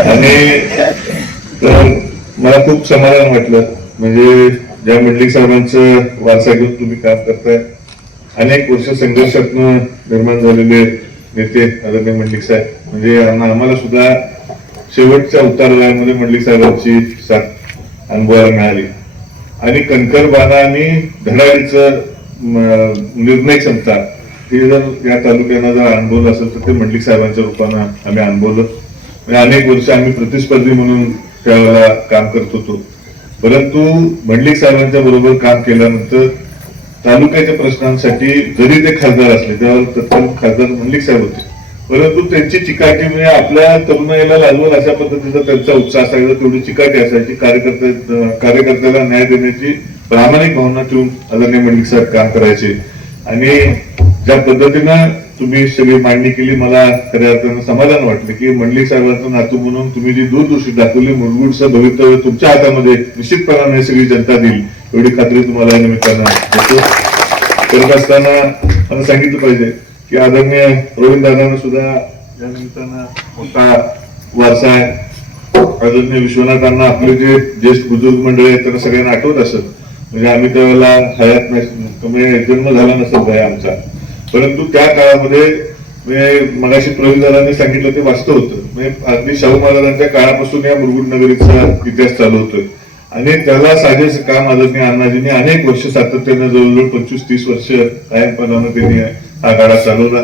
आणि तर मला खूप समाधान वाटलं. म्हणजे ज्या मंडलिक साहेबांचं वारसा घेऊन तुम्ही काम करताय अनेक वर्ष संघर्षातून निर्माण झालेले नेते आदरणीय मंडलिक साहेब. म्हणजे आम्हाला सुद्धा शेवटच्या उतारवयामध्ये मंडलिक साहेबांची साथ अनुभवायला मिळाली. आणि कणकर बाधा आणि धडाडीचं निर्णय क्षमता ते जर या तालुक्यानं जर अनुभवलं असेल तर ते मंडलिक साहेबांच्या रूपानं आम्ही अनुभवलं. अनेक वर्ष आम्ही प्रतिस्पर्धी म्हणून त्यावेळेला काम करत होतो. परंतु मंडलिक साहेबांच्या बरोबर काम केल्यानंतर तालुक्याच्या प्रश्नांसाठी जरी ते खासदार असले त्यावेळेला तत्काल खासदार मंडलिक साहेब होते. परंतु त्यांची चिकाटी म्हणजे आपल्या तरुणाईला लाजवल अशा पद्धतीचा त्यांचा उत्साह असायचा तेवढी चिकाटी असायची. कार्यकर्ते कार्यकर्त्याला न्याय देण्याची प्रामाणिक भावना ठेवून आदरणीय मंडलिक साहेब काम करायचे. आणि ज्या पद्धतीनं तुम्ही सगळी मांडणी केली मला खऱ्या अर्थानं समाधान वाटलं की मंडली साहेबांचं नातू म्हणून तुम्ही जी दूरदृष्टी दाखवली मुलगुडचं भवितव्य तुमच्या हातामध्ये निश्चितपणाने सगळी जनता देईल. एवढी खात्री तुम्हाला या निमित्तानं देतो. करत असताना मला सांगितलं पाहिजे की आदरणीय प्रवीण दादांना सुद्धा या निमित्तानं मोठा वारसा आहे. आदरणीय विश्वनाथांना आपले जे ज्येष्ठ बुजुर्ग मंडळ आहे त्यांना सगळ्यांना आठवत असत म्हणजे आम्ही त्यावेळेला हयात म्हणजे जन्म झाला नसत भया आमचा. परंतु त्या काळामध्ये मगाशी प्रवीणदारांनी सांगितलं ते वास्तव होतं. म्हणजे अगदी शाहू महाराजांच्या काळापासून या मुरगुड नगरीचा इतिहास चालू होतोय. आणि त्याला साधेच काम आदरणीय अण्णाजींनी अनेक वर्ष सातत्यानं जवळजवळ पंचवीस तीस वर्ष कायमपणानं त्यांनी हा गाडा चालवला.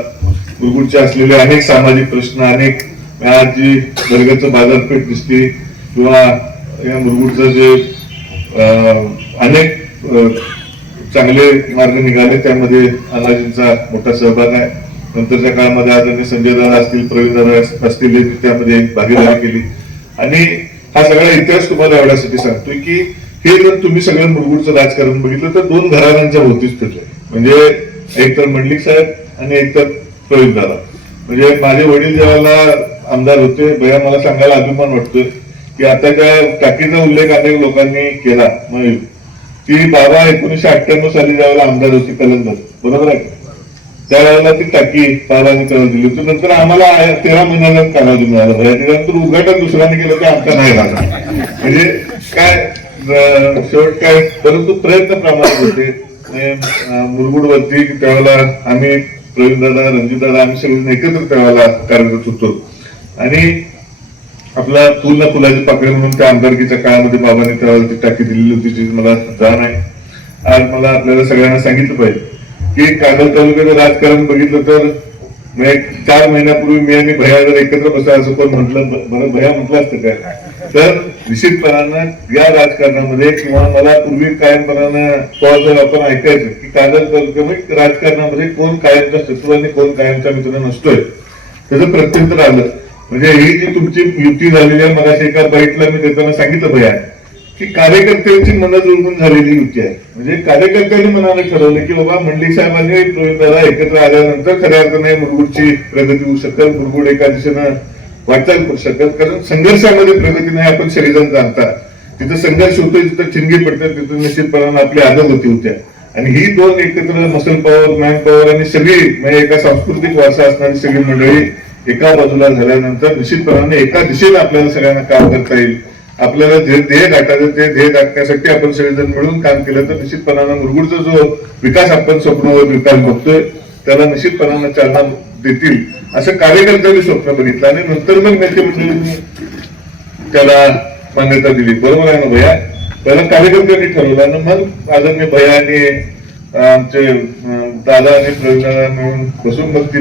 मुरगुडचे असलेले अनेक सामाजिक प्रश्न अनेक आज जी वर्गाचं बाजारपेठ दिसते किंवा या मुरगुडचं जे अं, अनेक चांगले मार्ग निघाले त्यामध्ये अण्णाजींचा मोठा सहभाग आहे. नंतरच्या काळामध्ये आदरणीय संजय दादा असतील प्रवीण दादा असतील त्यामध्ये भागीदारी केली. आणि हा सगळा इतिहास तुम्हाला एवढ्यासाठी सांगतोय की हे जर तुम्ही सगळं मुरगुडचं राजकारण बघितलं तर दोन घराण्यांच्या भोवतीच फिरले. म्हणजे एक तर मंडलिक साहेब आणि एक तर प्रवीण दादा. म्हणजे माझे वडील जेव्हा आमदार होते भैया मला सांगायला अभिमान वाटतोय की आता त्या टाकीचा उल्लेख अनेक लोकांनी केला मग ती बाबा एकोणीशे अठ्ठ्याण्णव साली ज्यावेळेला आमदार होती कलंदर बरोबर आहे? त्यावेळेला ती टाकी बाबांनी करून दिली होती. नंतर आम्हाला तेरा महिन्याचा कालावधी मिळाला. भैया त्याच्यानंतर उद्घाटन दुसऱ्याने केलं ते आमचा नाही राहणार म्हणजे काय शेवट काय परंतु प्रयत्न प्रमाणात होते. मुरगुड वरती मुरगुडवरती त्यावेळेला आम्ही प्रवीण दादा रणजित दादा आम्ही सगळे एकत्र त्यावेळेला कार्यरत होतो. आणि आपला पूर्ण फुलाची पाकळी म्हणून त्या आमदारकीच्या काळामध्ये बाबांनी त्यावरती टाकी दिलेली होती जी मला जाण आहे. आज मला आपल्याला सगळ्यांना सांगितलं पाहिजे की कागल तालुक्याचं राजकारण बघितलं तर एक चार महिन्यापूर्वी मी आणि भया जर एकत्र बसा असं पण म्हटलं बरं भया म्हटलं असतं काय? तर निश्चितपणानं या राजकारणामध्ये किंवा मला पूर्वी कायमपणानं पॉवर आपण ऐकायचं की कागल तालुक्यामध्ये राजकारणामध्ये कोण कायमचा शत्रू आणि कोण कायमचा मित्र नसतोय त्याचं प्रत्यंतर आलं म्हणजे ही जी तुमची युती झालेली आहे मला एका बाईटला मी देताना सांगितलं भया. की कार्यकर्त्यांची मनं जुळवून झालेली युती आहे. म्हणजे कार्यकर्त्यांनी मनाने ठरवलं की बाबा मंडळी साहेबांनी प्रवीणदादा एकत्र आल्यानंतर खऱ्या अर्थाने मुरगुडची प्रगती होऊ शकत मुरगुड एका दिशेनं वाटचाल करू शकत. कारण संघर्षामध्ये प्रगती नाही आपण सगळेजण जाणता तिथं संघर्ष होतोय तिथं चिंगी पडतात तिथं निश्चितपणानं आपली आदर होती. होत्या आणि ही दोन एकत्र मसल पॉवर मॅन पॉवर आणि सगळी म्हणजे एका सांस्कृतिक वारसा असणारी सगळी मंडळी एका बाजूला झाल्यानंतर निश्चितपणाने एका दिशेने आपल्याला सगळ्यांना काम करता येईल. आपल्याला जे ध्येय गाठायचं ते ध्येय गाठण्यासाठी आपण सगळेजण मिळून काम केलं तर निश्चितपणानं मुरगुडचा जो विकास आपण स्वप्नावर विकास बघतोय त्याला निश्चितपणानं चालना देतील. असं कार्यकर्त्यांनी स्वप्न बघितलं आणि नंतर मग नेते मंडळींनी त्याला मान्यता दिली. बरोबर आहे ना भैया? पहिला कार्यकर्त्यांनी ठरवलं ना मग आदरणीय भया आणि आमचे दादा आणि प्रवीण मिळून बसून मग ती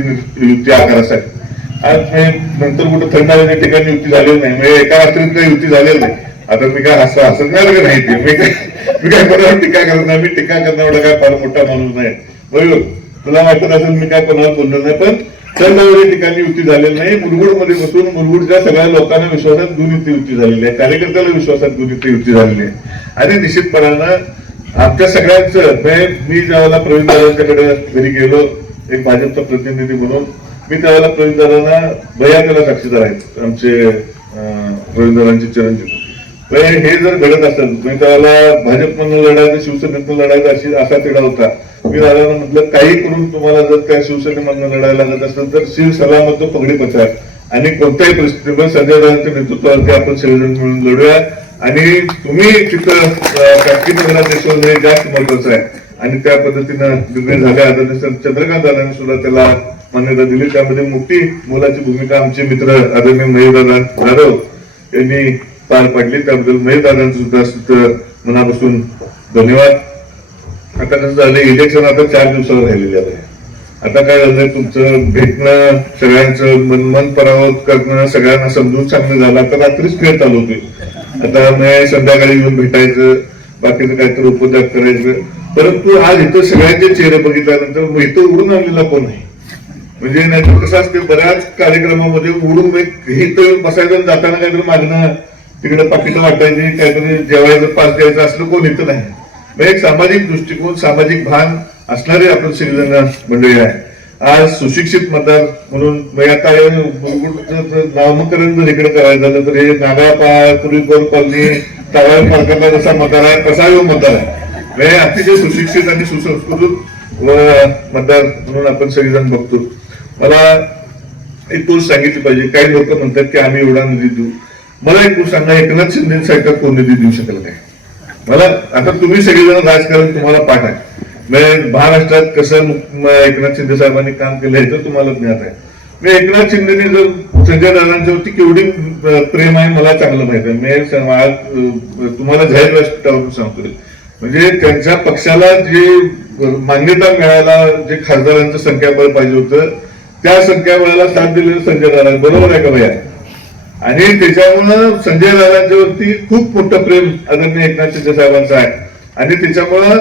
युती आकारासाठी आज हे नंतर कुठं थंड हवेच्या ठिकाणी युती झालेली नाही म्हणजे एका रात्रीत काही युती झालेली नाही. आता मी काय असं असं नाही नाही ते मी काय मी काय कोणावर टीका करत नाही? मी टीका करणार एवढा काय फार मोठा माणूस नाही. बरोबर? तुला वाटत असेल मी काय कोणावर बोललो नाही पण थंड हवेच्या ठिकाणी युती झालेली नाही. मुरगुडमध्ये बसून मुरगुडच्या सगळ्या लोकांना विश्वासात घेऊन युती झालेली आहे. कार्यकर्त्याला विश्वासात घेऊन युती झालेली आहे. आणि निश्चितपणानं आमच्या सगळ्यांचं मी ज्यावेळेला प्रवीण दादांच्याकडे घरी गेलो एक भाजपचा प्रतिनिधी म्हणून मी त्यावेळेला प्रवीणदारांना दादांना त्याला साक्षीदार आहेत आमचे प्रवीणदारांचे चिरंजीव. हे जर घडत असेल मी त्यावेळेला भाजपमधून लढायचं शिवसेनेतून लढायचं अशी असा तिढा होता. मी दादांना म्हटलं काही करून तुम्हाला जर त्या शिवसेनेमधून लढायला लागत असेल तर शिव पगडी पचार आणि कोणत्याही परिस्थितीमध्ये संजय दादांच्या नेतृत्वावरती आपण सगळेजण मिळून लढूया. आणि तुम्ही तिथं फॅक्टरी नगराध्यक्ष हे जास्त महत्वाचं आहे. आणि त्या पद्धतीनं निर्णय झाले. आदरणीय चंद्रकांत दादांनी सुद्धा त्याला मान्यता दिली. त्यामध्ये मोठी मोलाची भूमिका आमचे मित्र आदरणीय महेशदादा जाधव यांनी पार पाडली. त्याबद्दल महेशदादांचं सुद्धा सुद्धा मनापासून धन्यवाद. आता कसं झालं इलेक्शन आता चार दिवसावर राहिलेले आहे. आता काय झालंय तुमचं भेटणं सगळ्यांचं मन मन परावत करणं सगळ्यांना समजून सांगणं झालं. आता रात्रीच खेळ चालू होते आता मी संध्याकाळी येऊन भेटायचं बाकीचं काहीतरी उपद्याप करायचं. परंतु आज इथं सगळ्यांचे चेहरे बघितल्यानंतर इथं उडून आणलेला कोण नाही म्हणजे नाही कसं असते बऱ्याच कार्यक्रमामध्ये उडून हे तर बसायचं जाताना काहीतरी मागणं तिकडे पाकिटं वाटायची काहीतरी जेवायचं पास द्यायचं असलं कोण इथं नाही. म्हणजे एक सामाजिक दृष्टिकोन सामाजिक भान असणारे आपण सगळेजण मंडळी आहे. आज सुशिक्षित मतदार म्हणून आता नामकरण जर इकडे करायचं झालं तर हे नागापाळ पूर्वीकोर कॉलनी तळाव पालकातला जसा मतदार आहे तसा हे मतदार आहे. म्हणजे अतिशय सुशिक्षित आणि सुसंस्कृत मतदार म्हणून आपण सगळेजण बघतो. मला एक गोष्ट सांगितली पाहिजे. काही लोक म्हणतात की आम्ही एवढा निधी देऊ. मला एक गोष्ट सांगा एकनाथ शिंदे कोण निधी देऊ शकेल काय मला आता तुम्ही सगळेजण राजकारण तुम्हाला पाठ आहे. महाराष्ट्रात कसं एकनाथ शिंदे साहेबांनी काम केलं हे तर तुम्हाला ज्ञात आहे. मी एकनाथ शिंदेनी जर संजय दादांच्यावरती केवढी प्रेम आहे मला चांगलं माहीत आहे. मी तुम्हाला जाहीर राष्ट्रावरून सांगतोय म्हणजे त्यांच्या पक्षाला जे मान्यता मिळायला जे खासदारांचं संख्याबळ पाहिजे होतं त्या संख्या वेळेला साथ दिलेले संजय दादा बरोबर आहे का भैया? आणि त्याच्यामुळं संजय दादांच्यावरती खूप मोठं प्रेम आदरणीय एकनाथ शिंदे साहेबांचं आहे. आणि त्याच्यामुळं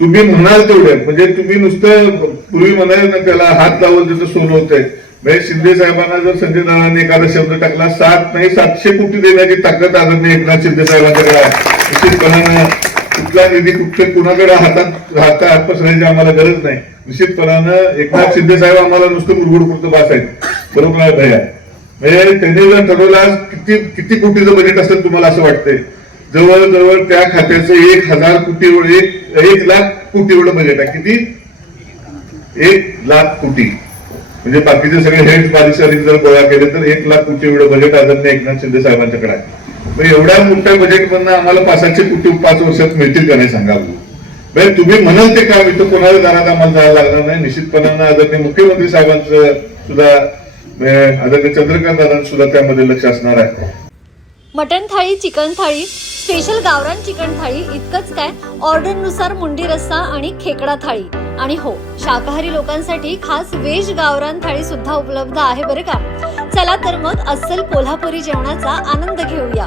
तुम्ही म्हणाल तेवढे म्हणजे तुम्ही नुसतं पूर्वी म्हणाल ना त्याला हात लावून त्याचं सोनं होतंय. म्हणजे शिंदे साहेबांना जर संजय दादांनी एखादा शब्द टाकला सात नाही सातशे कोटी देण्याची ताकद आदरणीय एकनाथ शिंदे साहेबांकडे आहे. निश्चितपणानं कुठला निधी कुठे कुणाकडे हातात हात हात पसरायची आम्हाला गरज नाही. निश्चितपणानं एकनाथ शिंदे साहेब आम्हाला नुसतं मुरगुड पुरतं बास आहेत. बरोबर आहे भैया. म्हणजे त्यांनी जर ठरवलं आज किती किती कोटीचं बजेट असेल तुम्हाला असं वाटतंय? जवळजवळ त्या खात्याचं एक हजार कोटी एक एक लाख कोटी एवढं बजेट आहे. किती? एक लाख कोटी. म्हणजे बाकीचे सगळे हेड बारीक जर गोळा केले तर एक लाख कोटी एवढं बजेट आदरणीय एकनाथ शिंदे साहेबांच्याकडे आहे. मग एवढ्या मोठ्या बजेट मधनं आम्हाला पाचशे कोटी पाच वर्षात मिळतील का नाही सांगावं? म्हणजे तुम्ही म्हणाल ते काम इथं कोणाला दारात आम्हाला जायला लागणार नाही. निश्चितपणानं आदरणीय मुख्यमंत्री साहेबांचं सुद्धा आदरणीय चंद्रकांत दादांचं सुद्धा त्यामध्ये लक्ष असणार आहे. मटन थाळी चिकन थाळी स्पेशल गावरान चिकन थाळी इतकंच काय. ऑर्डरनुसार मुंडी रस्सा आणि खेकडा थाळी आणि हो शाकाहारी लोकांसाठी खास वेज गावरान थाळी सुद्धा उपलब्ध आहे बरं का. चला तर मग अस्सल कोल्हापुरी जेवणाचा आनंद घेऊया.